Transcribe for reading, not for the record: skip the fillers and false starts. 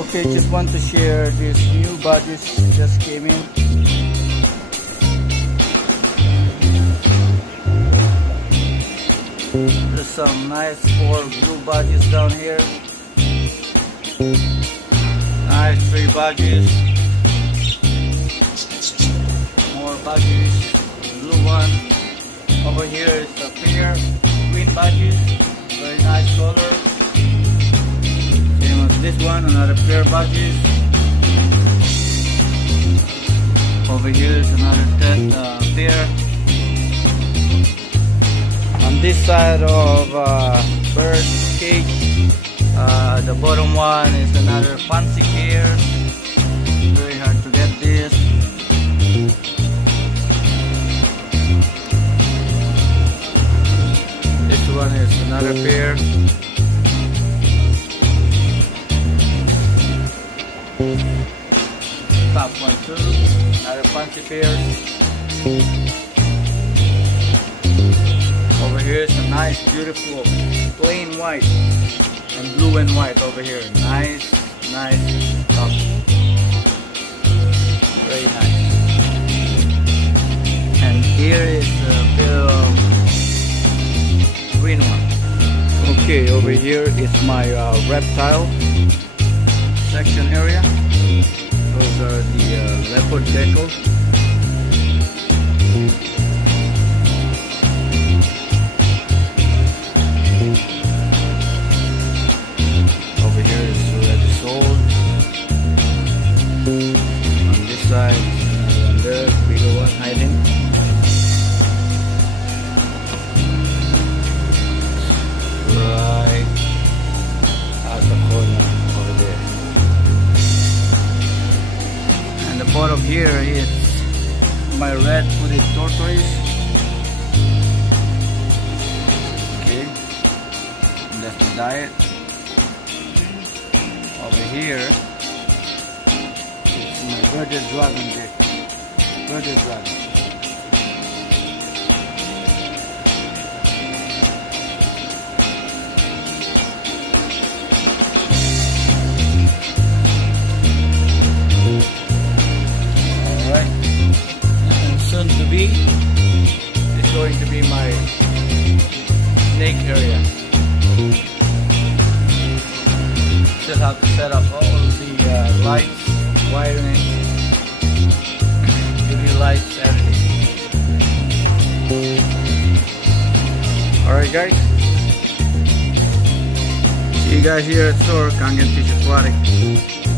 Okay, just want to share these new badges just came in. There's some nice 4 blue badges down here. Nice 3 badges. More badges. Blue one. Over here is a pair green badges. Very nice color. Same as this one, another pair badges. Over here is another pair. On this side of bird cage, the bottom one is another fancy pair. Very hard to get this. This one is another pair. Top one too, another fancy pair. Over here is a nice, beautiful, plain white and blue and white over here. Nice, nice top. Very nice. And here is a pair of green one. Okay, over here is my reptile section area. Those are the leopard geckos. Over here is already sold. On this side, and there's a bigger one hiding. Right at the corner over there. And the bottom here is my red-footed tortoise. Okay, and that's the diet. Over here is my bearded dragon deck. Bearded dragon. Alright. And soon to be is going to be my snake area. Still have to set up all the lights, wiring, UV lights, everything. Alright guys, see you guys here at store Kangen Aquatics.